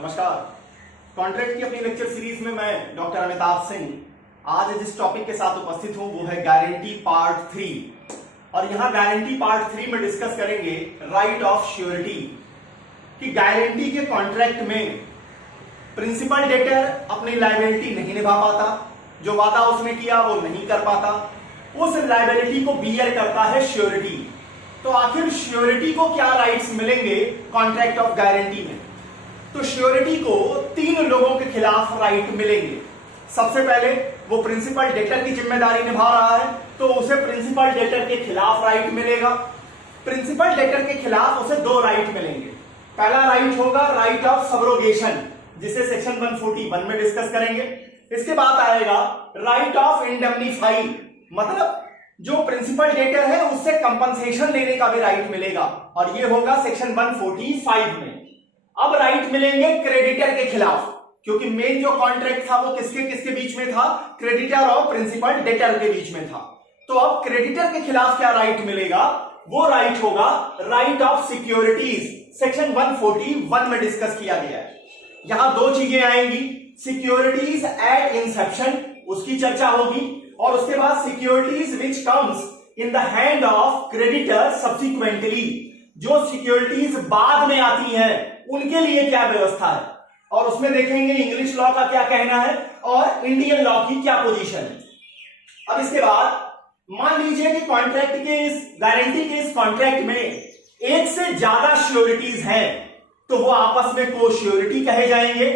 नमस्कार। कॉन्ट्रैक्ट की अपनी लेक्चर सीरीज में मैं डॉक्टर अमिताभ सिंह आज जिस टॉपिक के साथ उपस्थित हूं वो है गारंटी पार्ट 3। और यहां गारंटी पार्ट 3 में डिस्कस करेंगे राइट ऑफ श्योरिटी कि गारंटी के कॉन्ट्रैक्ट में प्रिंसिपल डेटर अपनी लायबिलिटी नहीं निभा पाता, जो वादा उसने किया वो नहीं कर पाता, उस लायबिलिटी को बियर करता है श्योरिटी। तो आखिर श्योरिटी को क्या राइट्स मिलेंगे कॉन्ट्रैक्ट ऑफ गारंटी में? तो श्योरिटी को 3 लोगों के खिलाफ राइट मिलेंगे। सबसे पहले वो प्रिंसिपल डेटर की जिम्मेदारी निभा रहा है तो उसे प्रिंसिपल डेटर के खिलाफ राइट मिलेगा। प्रिंसिपल डेटर के खिलाफ उसे 2 राइट मिलेंगे। पहला राइट होगा राइट ऑफ सबरोगेशन, जिसे सेक्शन 141 में डिस्कस करेंगे। इसके बाद आएगा राइट ऑफ इंडेमनीफाई, मतलब जो प्रिंसिपल डेटर है उससे कंपनसेशन लेने का भी राइट मिलेगा, और ये होगा सेक्शन 145 में। अब राइट मिलेंगे क्रेडिटर के खिलाफ, क्योंकि मेन जो कॉन्ट्रैक्ट था वो किसके किसके बीच में था? क्रेडिटर और प्रिंसिपल डेटर के बीच में था। तो अब क्रेडिटर के खिलाफ क्या राइट मिलेगा? वो राइट होगा राइट ऑफ सिक्योरिटीज, सेक्शन 141 में डिस्कस किया गया है। यहां 2 चीजें आएंगी, सिक्योरिटीज एट इंसेप्शन, उसकी चर्चा होगी, और उसके बाद securities which comes in the hand of creditor subsequently, जो सिक्योरिटीज बाद में आती हैं उनके लिए क्या व्यवस्था है, और उसमें देखेंगे इंग्लिश लॉ का क्या कहना है और इंडियन लॉ की क्या पोजीशन है। अब इसके बाद मान लीजिए कि कॉन्ट्रैक्ट के इस गारंटी के इस कॉन्ट्रैक्ट में एक से ज्यादा श्योरिटीज हैं, तो वो आपस में को श्योरिटी कहे जाएंगे।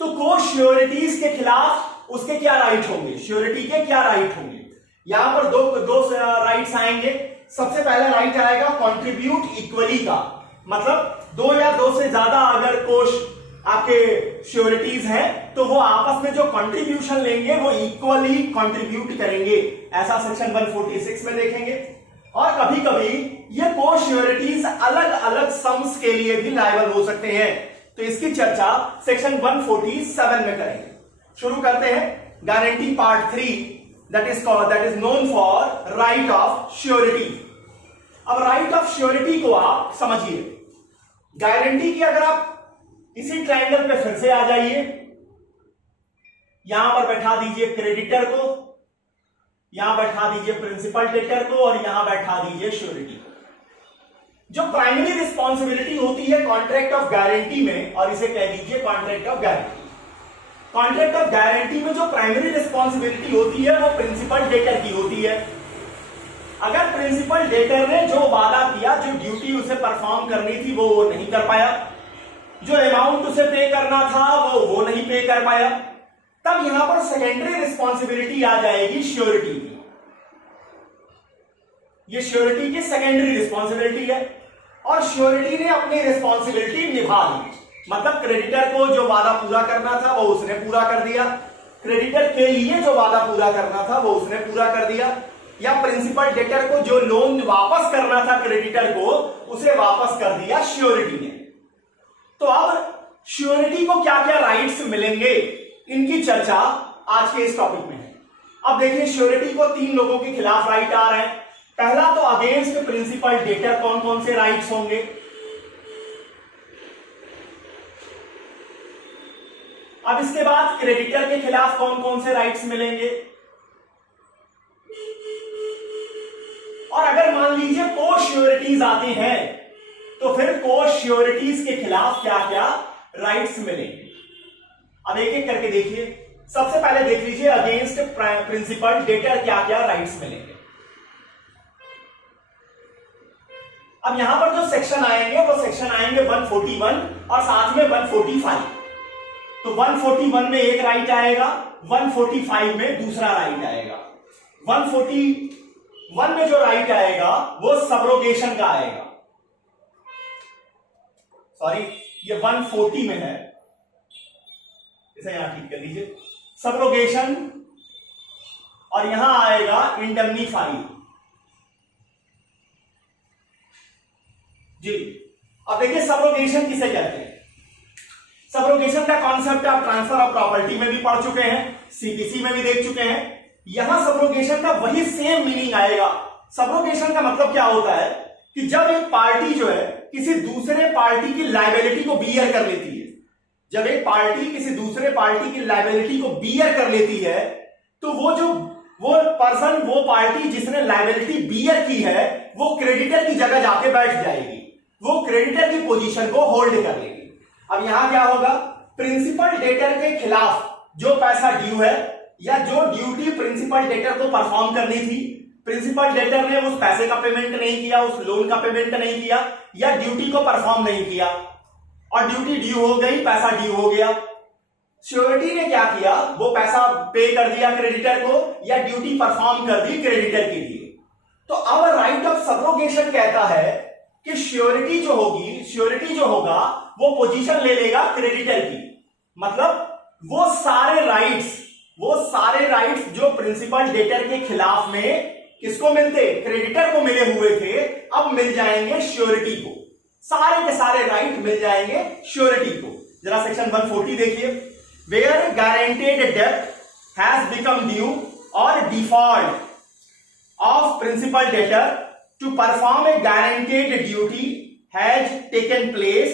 तो को श्योरिटीज के खिलाफ उसके क्या राइट होंगे, श्योरिटी के क्या राइट होंगे? यहां पर दो राइट्स आएंगे। सबसे पहला राइट आएगा कंट्रीब्यूट इक्वली का, मतलब 2 या 2 से ज्यादा अगर कोष आपके श्योरिटीज हैं तो वो आपस में जो कंट्रीब्यूशन लेंगे वो इक्वली कंट्रीब्यूट करेंगे, ऐसा सेक्शन 146 में देखेंगे। और कभी कभी ये को श्योरिटीज अलग अलग सम्स के लिए भी लायबल हो सकते हैं, तो इसकी चर्चा सेक्शन 147 में करेंगे। शुरू करते हैं guarantee part 3, that is known for right of surety. अब राइट ऑफ श्योरिटी को आप समझिए। गारंटी की अगर आप इसी ट्रायंगल पे फिर से आ जाइए, यहां पर बैठा दीजिए क्रेडिटर को, यहां बैठा दीजिए प्रिंसिपल डेटर को, और यहां बैठा दीजिए श्योरिटी को। जो प्राइमरी रिस्पॉन्सिबिलिटी होती है कॉन्ट्रैक्ट ऑफ गारंटी में, और इसे कह दीजिए contract of guarantee. Contract of guarantee में जो प्राइमरी रिस्पॉन्सिबिलिटी होती है वो प्रिंसिपल डेटर की होती है। अगर प्रिंसिपल डेटर ने जो वादा किया, जो ड्यूटी उसे परफॉर्म करनी थी वो नहीं कर पाया, जो अमाउंट उसे पे करना था वो नहीं पे कर पाया, तब यहां पर सेकेंडरी रिस्पॉन्सिबिलिटी आ जाएगी श्योरिटी की। ये श्योरिटी की सेकेंडरी रिस्पॉन्सिबिलिटी है, और श्योरिटी ने अपनी रिस्पॉन्सिबिलिटी निभा दी। मतलब क्रेडिटर को जो वादा पूरा करना था वो उसने पूरा कर दिया, क्रेडिटर के लिए जो वादा पूरा करना था वो उसने पूरा कर दिया, या प्रिंसिपल डेटर को जो लोन वापस करना था क्रेडिटर को उसे वापस कर दिया श्योरिटी ने। तो अब श्योरिटी को क्या क्या राइट्स मिलेंगे, इनकी चर्चा आज के इस टॉपिक में है। अब देखिए श्योरिटी को 3 लोगों के खिलाफ राइट आ रहे हैं। पहला तो अगेंस्ट प्रिंसिपल डेटर कौन कौन से राइट्स होंगे? अब इसके बाद क्रेडिटर के खिलाफ कौन कौन से राइट्स मिलेंगे? और अगर मान लीजिए को श्योरिटीज आते हैं तो फिर को श्योरिटीज के खिलाफ क्या क्या राइट्स मिलेंगे? अब एक एक करके देखिए। सबसे पहले देख लीजिए अगेंस्ट प्रिंसिपल डेटर क्या क्या राइट्स मिलेंगे। अब यहां पर जो सेक्शन आएंगे वो सेक्शन आएंगे 141 और साथ में 145। तो 141 में एक राइट आएगा, 145 में दूसरा राइट आएगा। 141 में जो राइट आएगा वो सबरोगेशन का आएगा। सॉरी, ये 140 में है, इसे यहां ठीक कर लीजिए, सबरोगेशन, और यहां आएगा इंडेमनीफाई। जी, अब देखिए सबरोगेशन किसे कहते हैं। सबरोगेशन का कॉन्सेप्ट आप ट्रांसफर ऑफ प्रॉपर्टी में भी पढ़ चुके हैं, सीपीसी में भी देख चुके हैं। यहां सबरोगेशन का वही सेम मीनिंग आएगा। सबरोगेशन का मतलब क्या होता है कि जब एक पार्टी जो है किसी दूसरे पार्टी की लायबिलिटी को बियर कर लेती है, जब एक पार्टी किसी दूसरे पार्टी की लायबिलिटी को बियर कर लेती है तो वो पर्सन, वो पार्टी जिसने लायबिलिटी बियर की है, वो क्रेडिटर की जगह जाके बैठ जाएगी, वो क्रेडिटर की पोजीशन को होल्ड कर लेगी। अब यहां क्या होगा, प्रिंसिपल डेटर के खिलाफ जो पैसा ड्यू है या जो ड्यूटी प्रिंसिपल डेटर को परफॉर्म करनी थी, प्रिंसिपल डेटर ने उस पैसे का पेमेंट नहीं किया, उस लोन का पेमेंट नहीं किया या ड्यूटी को परफॉर्म नहीं किया और ड्यूटी ड्यू हो गई, पैसा ड्यू हो गया। श्योरिटी ने क्या किया, वो पैसा पे कर दिया क्रेडिटर को या ड्यूटी परफॉर्म कर दी क्रेडिटर के लिए। तो अब राइट ऑफ सब्रोगेशन कहता है कि श्योरिटी जो होगी, श्योरिटी जो होगा वो पोजीशन ले लेगा क्रेडिटर की। मतलब वो सारे राइट्स जो प्रिंसिपल डेटर के खिलाफ में किसको मिलते, क्रेडिटर को मिले हुए थे, अब मिल जाएंगे श्योरिटी को। सारे के सारे राइट मिल जाएंगे श्योरिटी को। जरा सेक्शन 140 देखिए, where guaranteed debt has become due और default of principal debtor to perform a guaranteed duty has taken place,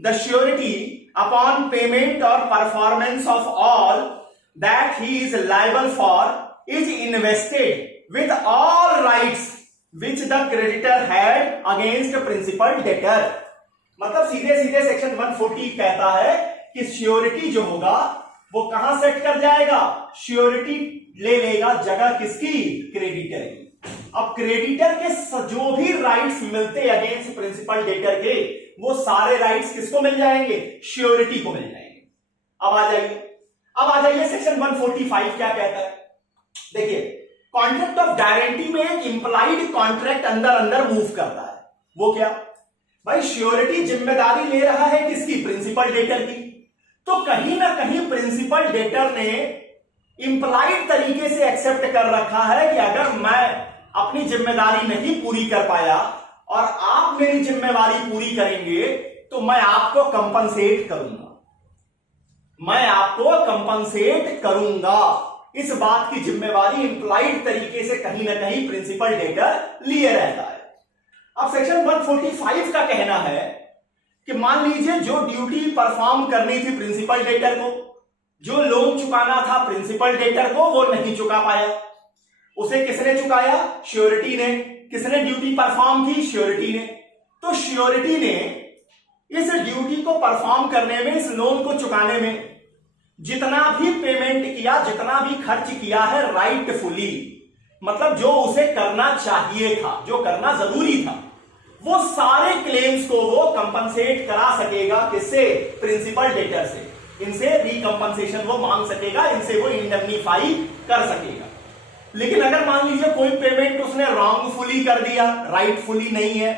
the surety upon payment और performance of all that he is liable for is invested with all rights which the creditor had against principal debtor। मतलब सीधे सीधे section 140 कहता है कि surety जो होगा वो कहां सेट कर जाएगा, श्योरिटी ले लेगा जगह किसकी, क्रेडिटर की। अब क्रेडिटर के जो भी राइट्स मिलते अगेंस्ट प्रिंसिपल डेटर के, वो सारे राइट्स किसको मिल जाएंगे, श्योरिटी को मिल जाएंगे। अब आ जाइए सेक्शन 145 क्या कहता है। देखिए, कॉन्ट्रैक्ट ऑफ गारंटी में एक इंप्लाइड कॉन्ट्रैक्ट अंदर मूव करता है। वो क्या भाई, श्योरिटी जिम्मेदारी ले रहा है किसकी, प्रिंसिपल डेटर की। तो कहीं ना कहीं प्रिंसिपल डेटर ने इंप्लाइड तरीके से एक्सेप्ट कर रखा है कि अगर मैं अपनी जिम्मेदारी नहीं पूरी कर पाया और आप मेरी जिम्मेदारी पूरी करेंगे तो मैं आपको कंपनसेट करूंगा। इस बात की जिम्मेवारी इंप्लाइड तरीके से कहीं ना कहीं प्रिंसिपल डेटर लिए रहता है। अब सेक्शन 145 का कहना है कि मान लीजिए जो ड्यूटी परफॉर्म करनी थी प्रिंसिपल डेटर को, जो लोन चुकाना था प्रिंसिपल डेटर को, वो नहीं चुका पाया। उसे किसने चुकाया, श्योरिटी ने। किसने ड्यूटी परफॉर्म की, श्योरिटी ने। तो श्योरिटी ने इस ड्यूटी को परफॉर्म करने में, इस लोन को चुकाने में जितना भी पेमेंट किया, जितना भी खर्च किया है राइटफुली, मतलब जो उसे करना चाहिए था, जो करना जरूरी था, वो सारे क्लेम्स को वो कंपनसेट करा सकेगा। किससे, प्रिंसिपल डेटर से। इनसे रिकंपनसेशन वो मांग सकेगा, इनसे वो इंडemnify कर सकेगा। लेकिन अगर मान लीजिए कोई पेमेंट उसने रॉन्गफुली कर दिया, राइटफुली नहीं है,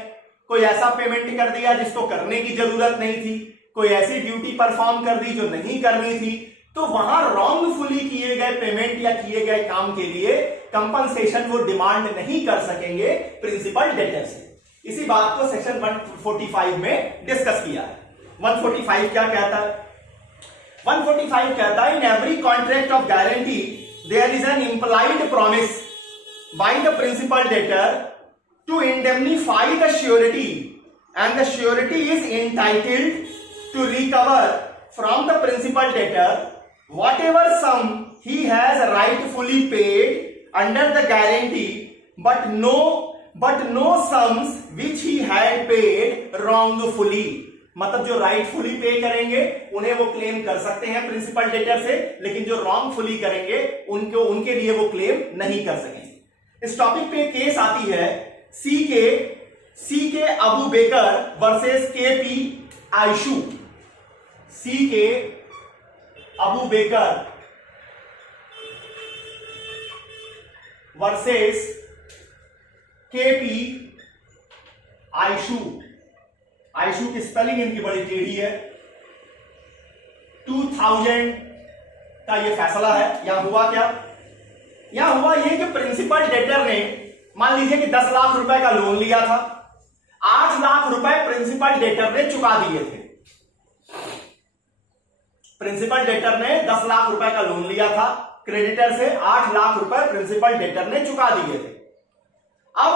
कोई ऐसा पेमेंट कर दिया जिसको करने की जरूरत नहीं थी, कोई ऐसी ड्यूटी परफॉर्म कर दी जो नहीं करनी थी, तो वहां रॉन्गफुली किए गए पेमेंट या किए गए काम के लिए कंपनसेशन वो डिमांड नहीं कर सकेंगे प्रिंसिपल डेटर से। इसी बात को सेक्शन 145 में डिस्कस किया है। 145 क्या कहता है, 145 कहता है in every contract of guarantee there is an implied promise by the principal debtor to indemnify the surety and the surety is entitled to recover from the principal debtor whatever sum he has rightfully paid under the guarantee, but no sums which he had paid wrongfully। मतलब जो rightfully पे करेंगे उन्हें वो claim कर सकते हैं principal debtor से, लेकिन जो रॉन्गफुली करेंगे उनके लिए वो क्लेम नहीं कर सकेंगे। इस टॉपिक पे केस आती है सी के अबू बेकर वर्सेस के पी आयशू। सी के अबू बेकर वर्सेस के पी आयशू। आयशू की स्पेलिंग इनकी बड़ी टेढ़ी है। 2000 का ये फैसला है। यहां हुआ क्या, यहां हुआ ये कि प्रिंसिपल डेटर ने मान लीजिए कि 10 लाख रुपए का लोन लिया था, 8 लाख रुपए प्रिंसिपल डेटर ने चुका दिए थे। प्रिंसिपल डेटर ने 10 लाख रुपए का लोन लिया था क्रेडिटर से, 8 लाख रुपए प्रिंसिपल डेटर ने चुका दिए थे। अब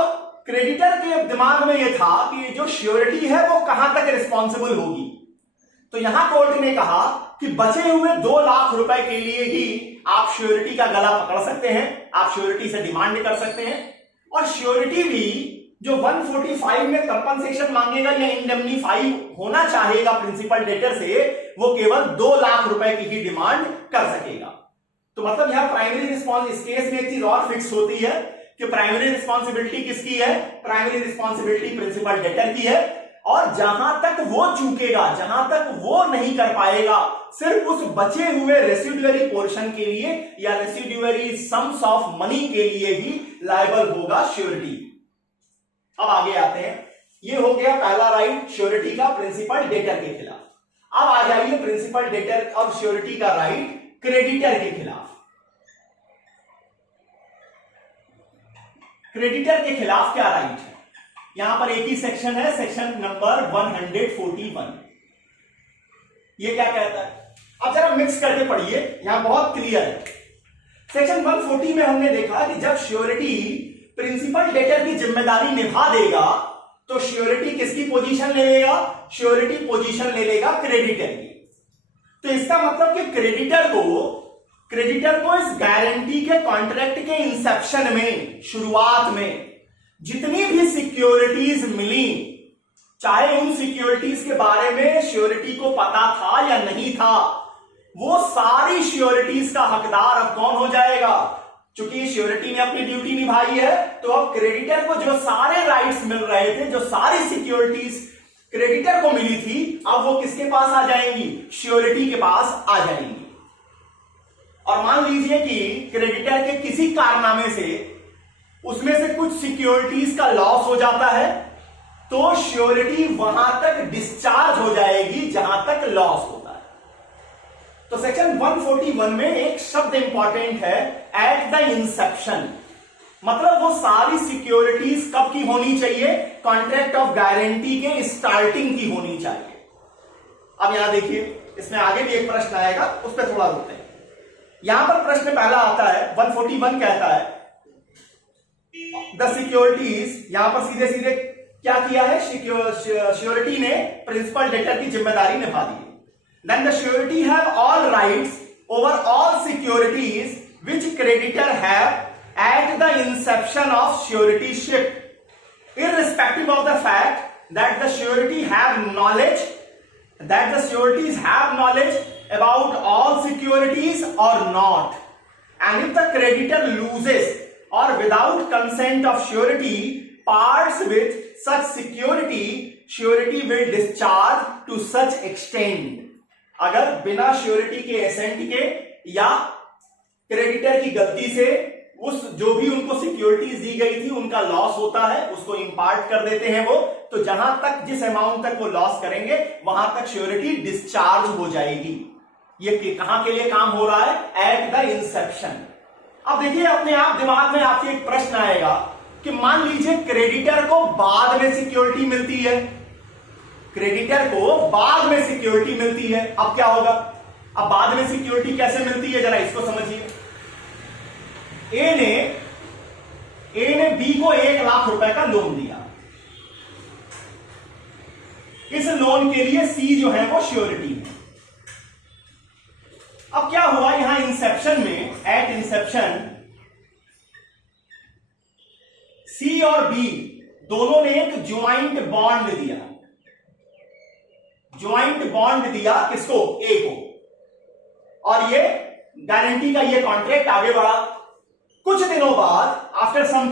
क्रेडिटर के दिमाग में यह था कि जो श्योरिटी है वो कहां तक रिस्पॉन्सिबल होगी। तो यहां कोर्ट ने कहा कि बचे हुए 2 लाख रुपए के लिए ही आप श्योरिटी का गला पकड़ सकते हैं, आप श्योरिटी से डिमांड कर सकते हैं, और श्योरिटी भी जो 145 में कंपनसेशन मांगेगा या इंडेमनीफाई होना चाहेगा प्रिंसिपल डेटर से, वो केवल 2 लाख रुपए की ही डिमांड कर सकेगा। तो मतलब यहां प्राइमरी रिस्पॉन्स, इस केस में एक चीज और फिक्स होती है कि प्राइमरी रिस्पॉन्सिबिलिटी किसकी है, प्राइमरी रिस्पॉन्सिबिलिटी प्रिंसिपल डेटर की है, और जहां तक वो चूकेगा, जहां तक वो नहीं कर पाएगा, सिर्फ उस बचे हुए रेसिडुअरी पोर्शन के लिए या रेसिडुअरी सम्स ऑफ मनी के लिए ही लायबल होगा श्योरिटी। अब आगे आते हैं, ये हो गया पहला राइट श्योरिटी का प्रिंसिपल डेटर के खिलाफ। अब आ जाइए प्रिंसिपल डेटर और श्योरिटी का राइट क्रेडिटर के खिलाफ। क्रेडिटर के खिलाफ क्या राइट है, यहां पर एक ही सेक्शन है, सेक्शन नंबर 141। ये क्या कहता है, अब जरा मिक्स करके पढ़िए, यहां बहुत क्लियर है। सेक्शन 140 में हमने देखा कि जब श्योरिटी प्रिंसिपल डेटर की जिम्मेदारी निभा देगा तो श्योरिटी किसकी पोजीशन ले लेगा, श्योरिटी पोजीशन ले लेगा क्रेडिटर की। तो इसका मतलब कि क्रेडिटर को इस गारंटी के कॉन्ट्रैक्ट के इंसेप्शन में, शुरुआत में जितनी भी सिक्योरिटीज मिली, चाहे उन सिक्योरिटीज के बारे में श्योरिटी को पता था या नहीं था, वो सारी श्योरिटीज का हकदार अब कौन हो जाएगा। चूंकि श्योरिटी ने अपनी ड्यूटी निभाई है, तो अब क्रेडिटर को जो सारे राइट्स मिल रहे थे, जो सारी सिक्योरिटीज क्रेडिटर को मिली थी, अब वो किसके पास आ जाएंगी, श्योरिटी के पास आ जाएंगी। और मान लीजिए कि क्रेडिटर के किसी कारनामे से उसमें से कुछ सिक्योरिटीज का लॉस हो जाता है, तो श्योरिटी वहां तक डिस्चार्ज हो जाएगी जहां तक लॉस होता है। तो सेक्शन 141 में एक शब्द इंपॉर्टेंट है, एट द इंसेप्शन, मतलब वो सारी सिक्योरिटीज कब की होनी चाहिए, कॉन्ट्रैक्ट ऑफ गारंटी के स्टार्टिंग की होनी चाहिए। अब यहां देखिए, इसमें आगे भी एक प्रश्न आएगा, उस पर थोड़ा रुकते हैं। यहां पर प्रश्न पहला आता है, 141 कहता है द सिक्योरिटीज, यहां पर सीधे सीधे क्या किया है, श्योरिटी ने प्रिंसिपल डेटर की जिम्मेदारी निभा दी। Then the surety have all rights over all securities which creditor have at the inception of suretyship irrespective of the fact that the surety have knowledge, that the sureties have knowledge about all securities or not. And if the creditor loses or without consent of surety parts with such security, surety will discharge to such extent. अगर बिना surety के accent के या creditor की गलती से उस जो भी उनको सिक्योरिटीज दी गई थी उनका लॉस होता है, उसको इंपार्ट कर देते हैं वो, तो जहां तक जिस अमाउंट तक वो लॉस करेंगे वहां तक श्योरिटी डिस्चार्ज हो जाएगी। ये कहां के लिए काम हो रहा है, एट द इंसेप्शन। अब देखिए, अपने आप दिमाग में आपके एक प्रश्न आएगा कि मान लीजिए क्रेडिटर को बाद में सिक्योरिटी मिलती है, क्रेडिटर को बाद में सिक्योरिटी मिलती है, अब क्या होगा। अब बाद में सिक्योरिटी कैसे मिलती है, जरा इसको समझिए। ए ने बी को 1 लाख रुपए का लोन दिया, इस लोन के लिए सी जो है वो श्योरिटी है। अब क्या हुआ, यहां इंसेप्शन में, एट इंसेप्शन सी और बी दोनों ने एक ज्वाइंट बॉन्ड दिया, ज्वाइंट बॉन्ड दिया किसको, ए को, और ये गारंटी का ये कॉन्ट्रैक्ट आगे बढ़ा। कुछ दिनों बाद, after some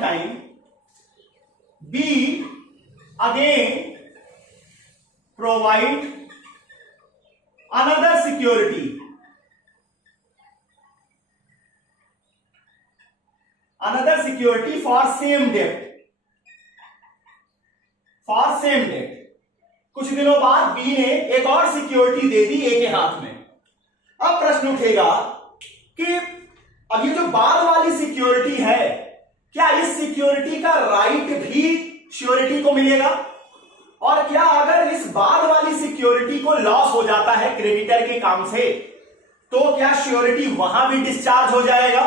time be again provide another security, for same date, कुछ दिनों बाद बी ने एक और सिक्योरिटी दे दी ए के हाथ में। अब प्रश्न उठेगा कि अब ये जो बाद वाली सिक्योरिटी है, क्या इस सिक्योरिटी का राइट भी श्योरिटी को मिलेगा, और क्या अगर इस बाद वाली सिक्योरिटी को लॉस हो जाता है क्रेडिटर के काम से, तो क्या श्योरिटी वहां भी डिस्चार्ज हो जाएगा।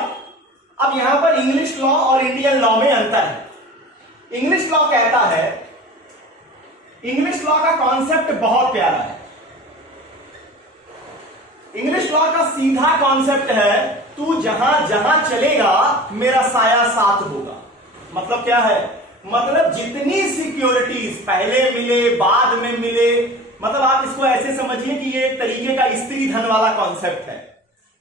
अब यहां पर इंग्लिश लॉ और इंडियन लॉ में अंतर है। इंग्लिश लॉ कहता है, इंग्लिश लॉ का कॉन्सेप्ट बहुत प्यारा है। इंग्लिश लॉ का सीधा कॉन्सेप्ट है, तू जहां जहां चलेगा मेरा साया साथ होगा। मतलब क्या है? मतलब जितनी सिक्योरिटीज पहले मिले बाद में मिले, मतलब आप इसको ऐसे समझिए कि ये एक तरीके का स्त्री धन वाला कॉन्सेप्ट है।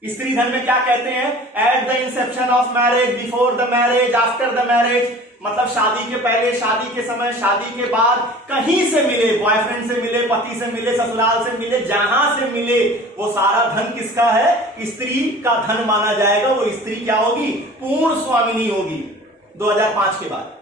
स्त्री धन में क्या कहते हैं? Eight the inception of marriage, before the marriage, after the marriage, मतलब शादी के पहले, शादी के समय, शादी के बाद, कहीं से मिले, बॉयफ्रेंड से मिले, पति से मिले, ससुराल से मिले, जहां से मिले, वो सारा धन किसका है? स्त्री का धन माना जाएगा। वो स्त्री क्या होगी? पूर्ण स्वामिनी होगी 2005 के बाद।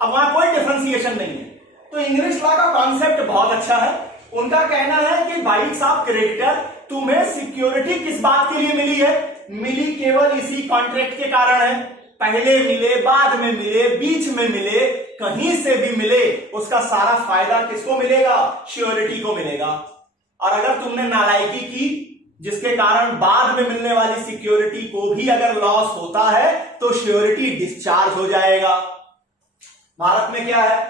अब वहां कोई डिफरेंशिएशन नहीं है। तो इंग्लिश लॉ का कॉन्सेप्ट बहुत अच्छा है। उनका कहना है कि भाई साहब क्रेडिटर, तुम्हें सिक्योरिटी किस बात के लिए मिली है? मिली केवल इसी कॉन्ट्रैक्ट के कारण है। पहले मिले, बाद में मिले, बीच में मिले, कहीं से भी मिले, उसका सारा फायदा किसको मिलेगा? श्योरिटी को मिलेगा। और अगर तुमने नालायकी की, जिसके कारण बाद में मिलने वाली सिक्योरिटी को भी अगर लॉस होता है, तो श्योरिटी डिस्चार्ज हो जाएगा। भारत में क्या है?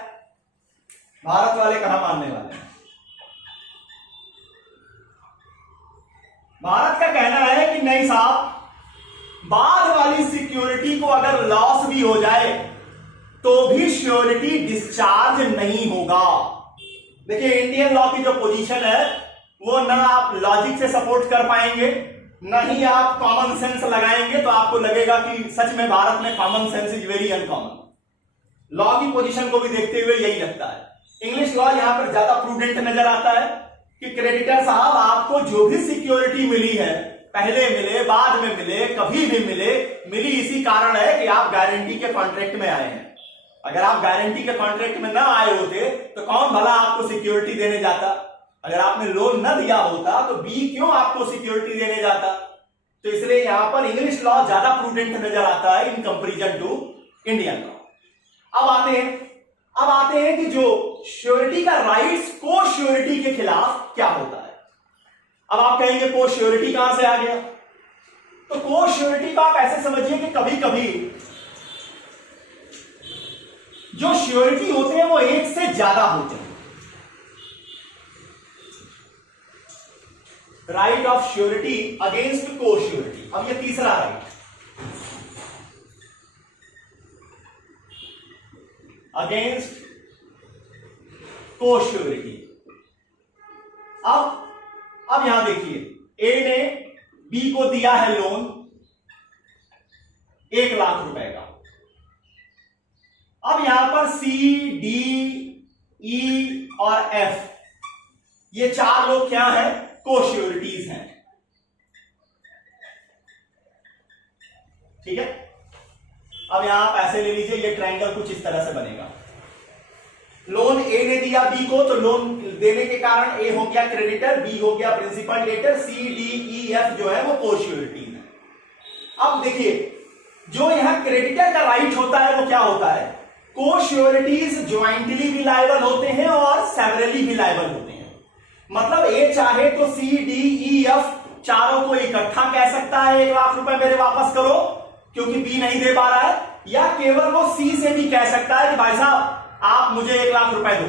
भारत वाले कहां मानने वाले हैं? भारत का कहना है कि नहीं साहब, बाद वाली सिक्योरिटी को अगर लॉस भी हो जाए तो भी श्योरिटी डिस्चार्ज नहीं होगा। देखिए, इंडियन लॉ की जो पोजीशन है वो ना आप लॉजिक से सपोर्ट कर पाएंगे, ना ही आप कॉमन सेंस लगाएंगे तो आपको लगेगा कि सच में भारत में common sense is very uncommon. Law की पोजीशन को भी देखते हुए यही लगता है। इंग्लिश लॉ यहां पर ज्यादा प्रूडेंट नजर आता है कि क्रेडिटर साहब, आपको जो भी सिक्योरिटी मिली है, पहले मिले, बाद में मिले, कभी भी मिले, मिली इसी कारण है कि आप गारंटी के कॉन्ट्रैक्ट में आए हैं। अगर आप गारंटी के कॉन्ट्रैक्ट में ना आए होते तो कौन भला आपको सिक्योरिटी देने जाता? अगर आपने लोन न दिया होता तो बी क्यों आपको सिक्योरिटी देने जाता? तो इसलिए यहां पर इंग्लिश लॉ ज्यादा प्रूडेंट नजर आता है in comparison to Indian law. अब आते हैं कि जो श्योरिटी का राइट्स को श्योरिटी के खिलाफ क्या होता है। अब आप कहेंगे को श्योरिटी कहां से आ गया? तो को श्योरिटी को आप ऐसे समझिए कि कभी कभी जो श्योरिटी होते हैं वो एक से ज्यादा होते हैं। राइट ऑफ श्योरिटी अगेंस्ट को श्योरिटी। अब ये तीसरा राइट, अगेंस्ट को श्योरिटी। अब यहां देखिए, ए ने बी को दिया है लोन 1 लाख रुपए का। अब यहां पर सी, डी, ई और एफ, ये 4 लोग क्या है? को श्योरिटीज हैं। ठीक है। अब यहां आप ऐसे ले लीजिए, ये ट्रायंगल कुछ इस तरह से बनेगा। लोन ए ने दिया बी को, तो लोन देने के कारण ए हो गया क्रेडिटर, बी हो गया प्रिंसिपल डेटर, सी, डी, ई, एफ जो है वो को श्योरिटी है। अब देखिए, जो यहां क्रेडिटर का राइट होता है वो क्या होता है? को श्योरिटीज ज्वाइंटली भी लायबल होते हैं और सेवरली भी लायबल होते हैं। मतलब ए चाहे तो सी, डी, ई, एफ चारों को इकट्ठा कह सकता है 1 लाख रुपए मेरे वापस करो, क्योंकि बी नहीं दे पा रहा है, या केवल वो सी से भी कह सकता है कि भाई साहब आप मुझे 1 लाख रुपए दो।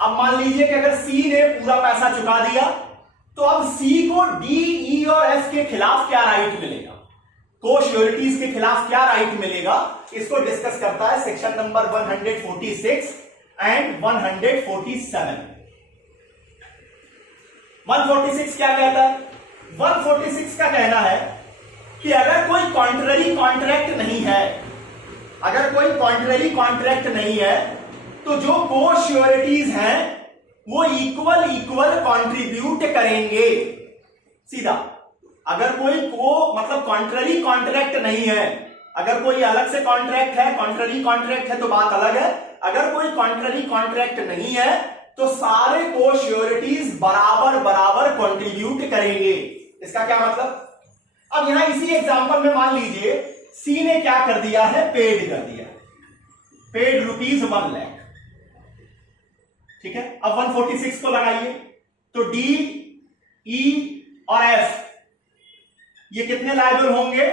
अब मान लीजिए कि अगर सी ने पूरा पैसा चुका दिया, तो अब सी को डी, ई और एफ के खिलाफ क्या राइट मिलेगा? को श्योरिटीज के खिलाफ क्या राइट मिलेगा? इसको डिस्कस करता है सेक्शन नंबर 146 एंड 147। 146 क्या कहता है? 146 का कहना है कि अगर कोई कॉन्ट्ररी कॉन्ट्रैक्ट नहीं है, अगर कोई कॉन्ट्ररी कॉन्ट्रैक्ट नहीं है, तो जो को श्योरिटीज हैं वो इक्वल कंट्रीब्यूट करेंगे। सीधा, अगर कोई को मतलब कॉन्ट्ररी कॉन्ट्रैक्ट नहीं है, अगर कोई अलग से कॉन्ट्रैक्ट है, कॉन्ट्ररी कॉन्ट्रैक्ट है तो बात अलग है। अगर कोई कॉन्ट्ररी कॉन्ट्रैक्ट नहीं है तो सारे को श्योरिटीज बराबर बराबर कंट्रीब्यूट करेंगे। इसका क्या मतलब? अब यहां इसी एग्जांपल में मान लीजिए सी ने क्या कर दिया है? पेड कर दिया, पेड ₹1 लाख। ठीक है। अब 146 को लगाइए, तो डी, ई और एफ ये कितने लायबल होंगे?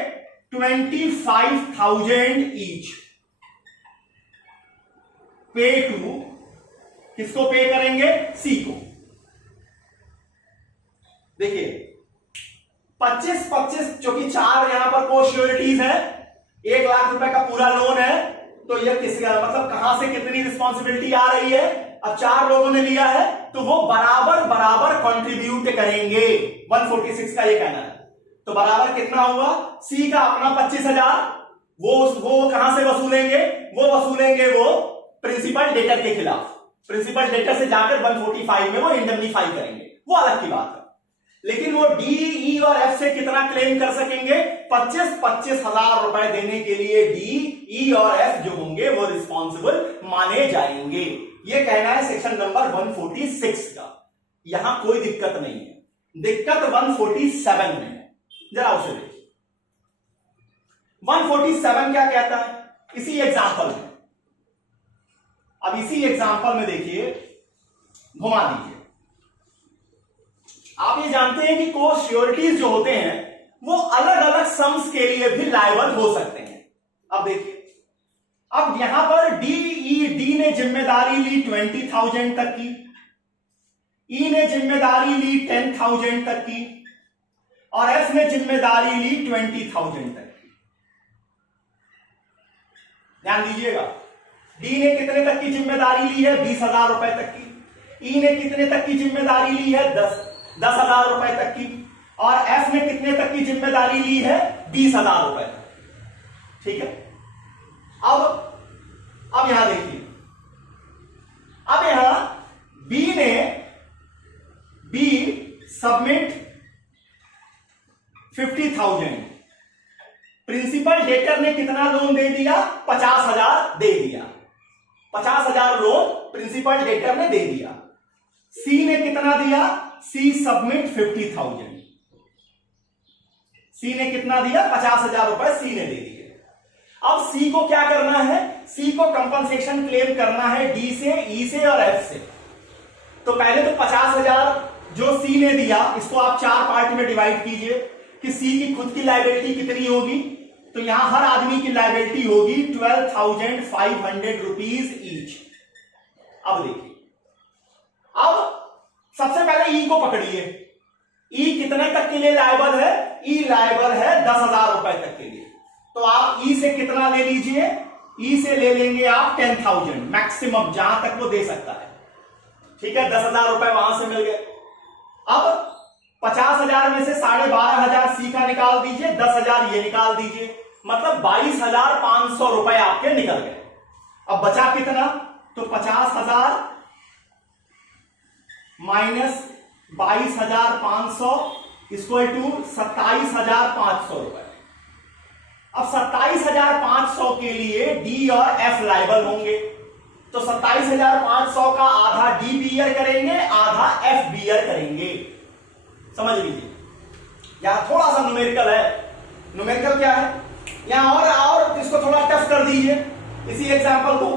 25,000 ईच। पे टू, किसको पे करेंगे? सी को। देखिए 25-25 क्योंकि 4 यहां पर कोश्योरिटीज है, 1 लाख रुपए का पूरा लोन है, तो यह किसका मतलब कहां से कितनी रिस्पॉन्सिबिलिटी आ रही है? अब 4 लोगों ने लिया है तो वो बराबर बराबर कंट्रीब्यूट करेंगे। 146 का ये कहना है। तो बराबर कितना हुआ? सी का अपना 25,000, वो कहां से वसूलेंगे? वो वसूलेंगे वो प्रिंसिपल डेटर के खिलाफ। प्रिंसिपल डेटर से जाकर 145 में वो इंडemnify करेंगे, वो अलग की बात है। लेकिन वो डी, ई और एफ से कितना क्लेम कर सकेंगे? 25,000 रुपए देने के लिए डी, ई और एफ जो होंगे वो रिस्पॉन्सिबल माने जाएंगे। ये कहना है सेक्शन नंबर 146 का। यहां कोई दिक्कत नहीं है, दिक्कत 147 में है। जरा उसे देखिए 147 क्या कहता है इसी एग्जांपल में। अब इसी एग्जांपल में देखिए, घुमा दीजिए। आप ये जानते हैं कि कोश्योरिटीज जो होते हैं वो अलग अलग सम्स के लिए भी लायबल हो सकते हैं। अब देखिए, अब यहां पर डी ने जिम्मेदारी ली 20,000 तक की, ई ने जिम्मेदारी ली 10,000 तक की, और एफ ने जिम्मेदारी ली 20,000 तक की। ध्यान दीजिएगा, डी ने कितने तक की जिम्मेदारी ली है? 20,000 रुपए तक की। ई ने कितने तक की जिम्मेदारी ली है? 10,000 रुपए तक की। और एफ ने कितने तक की जिम्मेदारी ली है? 20,000 रुपए तक। ठीक है। अब यहां देखिए, अब यहां बी सबमिट 50,000, प्रिंसिपल डेटर ने कितना लोन दे दिया? 50,000 दे दिया। 50,000 लोन प्रिंसिपल डेटर ने दे दिया। सी ने कितना दिया? सी सबमिट 50,000। सी ने कितना दिया? 50,000 रुपए सी ने दे दिए। अब सी को क्या करना है? सी को कंपनसेशन क्लेम करना है डी से, ई से और एफ से। तो पहले तो 50,000 जो सी ने दिया, इसको आप 4 पार्ट में डिवाइड कीजिए कि सी की खुद की लायबिलिटी कितनी होगी। तो यहां हर आदमी की लायबिलिटी होगी 12,500 रुपीज ईच। अब देखिए, अब सबसे पहले ई को पकड़िए। ई कितने तक के लिए लायबल है? ई लायबल है 10,000 रुपए तक के लिए। तो आप ई से कितना ले लीजिए? ई से ले लेंगे आप 10,000 मैक्सिमम, जहां तक वो दे सकता है। ठीक है, 10,000 रुपए वहां से मिल गए। अब 50,000 में से 12,500 सी का निकाल दीजिए, 10,000 ये निकाल दीजिए, मतलब 22,500 रुपए आपके निकल गए। अब बचा कितना? तो 50,000 माइनस 22,500 इक्वल टू 27,500 रुपए। अब 27,500 के लिए डी और एफ लायबल होंगे। तो 27,500 का आधा डी बियर करेंगे, आधा एफ बियर करेंगे। समझ लीजिए, यहां थोड़ा सा न्यूमेरिकल है। न्यूमेरिकल क्या है? यहां और इसको थोड़ा टफ कर दीजिए इसी एग्जांपल को।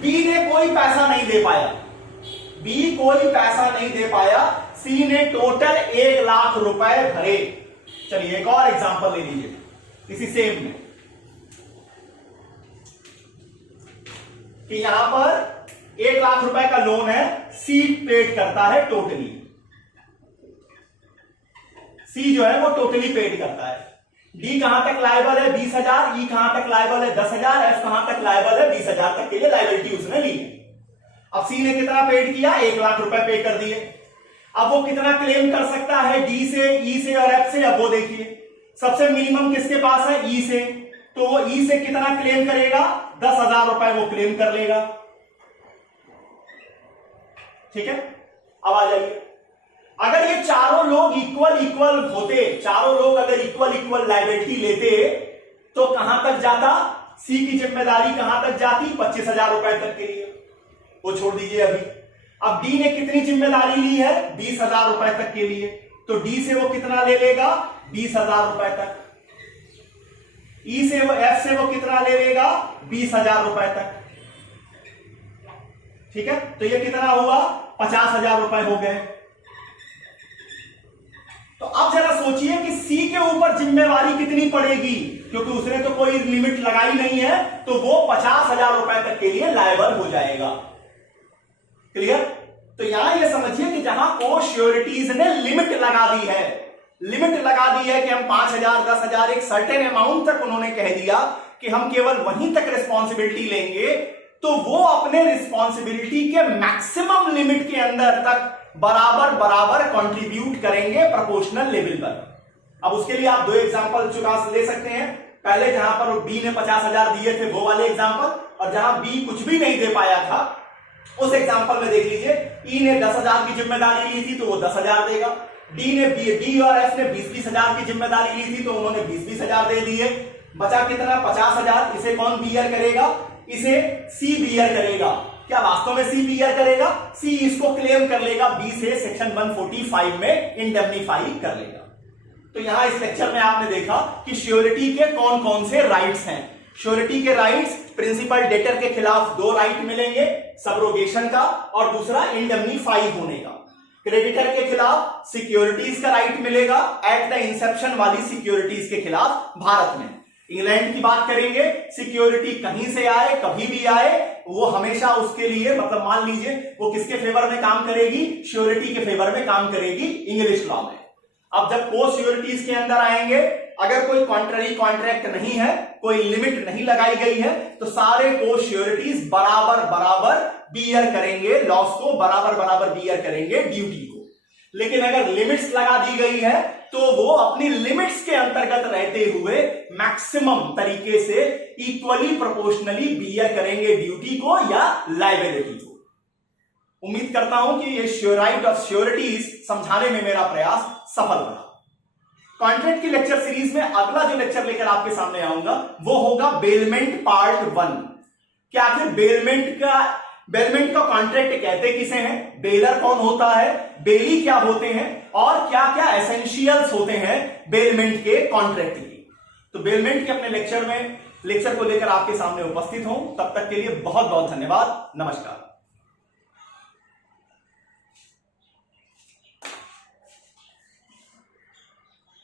बी ने कोई पैसा नहीं दे पाया, बी कोई पैसा नहीं दे पाया, सी ने टोटल 1 लाख रुपए भरे। चलिए एक और एग्जांपल ले लीजिए इसी सेम में, कि यहां पर 1 लाख रुपए का लोन है, सी पेड करता है टोटली। सी जो है वो टोटली पेड करता है। डी कहां तक लायबल है? 20,000। ई कहां तक लायबल है? 10,000। एफ कहां तक लायबल है? 20,000 तक के लिए लायबिलिटी उसने ली है। अब सी ने कितना पेड किया? 1 लाख रुपए पे कर दिए। अब वो कितना क्लेम कर सकता है? डी से, ई से और एफ से। अब वो देखिए, सबसे मिनिमम किसके पास है? ई से। तो वो ई से कितना क्लेम करेगा? 10,000 रुपए वो क्लेम कर लेगा। ठीक है, अब आ जाइए, अगर ये चारों लोग इक्वल होते, चारों लोग अगर इक्वल लायबिलिटी लेते, तो कहां तक जाता? सी की जिम्मेदारी कहां तक जाती? 25,000 रुपए तक के लिए। वो छोड़ दीजिए अभी। अब डी ने कितनी जिम्मेदारी ली है? 20,000 रुपए तक के लिए। तो डी से वो कितना ले लेगा? 20,000 रुपए तक। ई से वो, एफ से वो कितना ले लेगा? 20,000 रुपए तक। ठीक है, तो ये कितना हुआ? 50,000 रुपए हो गए। तो अब जरा सोचिए कि सी के ऊपर जिम्मेवारी कितनी पड़ेगी, क्योंकि उसने तो कोई लिमिट लगाई नहीं है, तो वो 50,000 रुपए तक के लिए लायबल हो जाएगा। क्लियर? तो यहां ये समझिए कि जहां को श्योरिटीज ने लिमिट लगा दी है, लिमिट लगा दी है कि हम 5,000 10,000 एक सर्टेन अमाउंट तक उन्होंने कह दिया कि हम केवल वहीं तक रिस्पॉन्सिबिलिटी लेंगे, तो वो अपने रिस्पॉन्सिबिलिटी के मैक्सिमम लिमिट के अंदर तक बराबर बराबर कंट्रीब्यूट करेंगे प्रोपोर्शनल लेवल पर। अब उसके लिए आप 2 एग्जांपल चुका ले सकते हैं। पहले जहां पर बी ने 50,000 दिए थे वो वाले एग्जांपल, और जहां बी कुछ भी नहीं दे पाया था उस एग्जांपल में देख लीजिए, ई ने 10,000 की जिम्मेदारी ली थी तो वो 10,000 देगा, डी और एफ ने 20,000 की जिम्मेदारी ली थी तो उन्होंने 20,000 दे दिए। बचा कितना? 50,000। इसे कौन बियर करेगा? इसे सी बियर करेगा। क्या वास्तव में सी बियर करेगा? सी इसको क्लेम कर लेगा, बी से सेक्शन 145 में इंडेमनीफाई कर लेगा। तो यहां इस लेक्चर में आपने देखा कि श्योरिटी के कौन कौन से राइट्स हैं। श्योरिटी के राइट्स, प्रिंसिपल डेटर के खिलाफ 2 राइट मिलेंगे, सब्रोगेशन का और दूसरा इंडेमनीफाई होने का। क्रेडिटर के खिलाफ सिक्योरिटीज का राइट मिलेगा, एट द इंसेप्शन वाली सिक्योरिटीज के खिलाफ। भारत में इंग्लैंड की बात करेंगे, सिक्योरिटी कहीं से आए कभी भी आए वो हमेशा उसके लिए, मतलब मान लीजिए वो किसके फेवर में काम करेगी? श्योरिटी के फेवर में काम करेगी इंग्लिश लॉ में। अब जब को श्योरिटीज के अंदर आएंगे, अगर कोई कॉन्ट्ररी कॉन्ट्रैक्ट नहीं है, कोई लिमिट नहीं लगाई गई है, तो सारे को श्योरिटीज बराबर बराबर बियर करेंगे, लॉस को बराबर बराबर बियर करेंगे ड्यूटी को। लेकिन अगर लिमिट्स लगा दी गई है तो वो अपनी लिमिट्स के अंतर्गत रहते हुए मैक्सिमम तरीके से इक्वली प्रोपोर्शनली बियर करेंगे ड्यूटी को या लायबिलिटी को। उम्मीद करता हूं कि ये राइट ऑफ श्योरिटीज समझाने में मेरा प्रयास सफल रहा। कॉन्ट्रैक्ट की लेक्चर सीरीज में अगला जो लेक्चर लेकर आपके सामने आऊंगा वो होगा बेलमेंट पार्ट 1। क्या आखिर बेलमेंट का कॉन्ट्रैक्ट कहते किसे हैं, बेलर कौन होता है, बेली क्या होते हैं, और क्या क्या एसेंशियल्स होते हैं बेलमेंट के कॉन्ट्रैक्ट की। तो बेलमेंट के अपने लेक्चर को लेकर आपके सामने उपस्थित हूं। तब तक के लिए बहुत बहुत धन्यवाद। नमस्कार।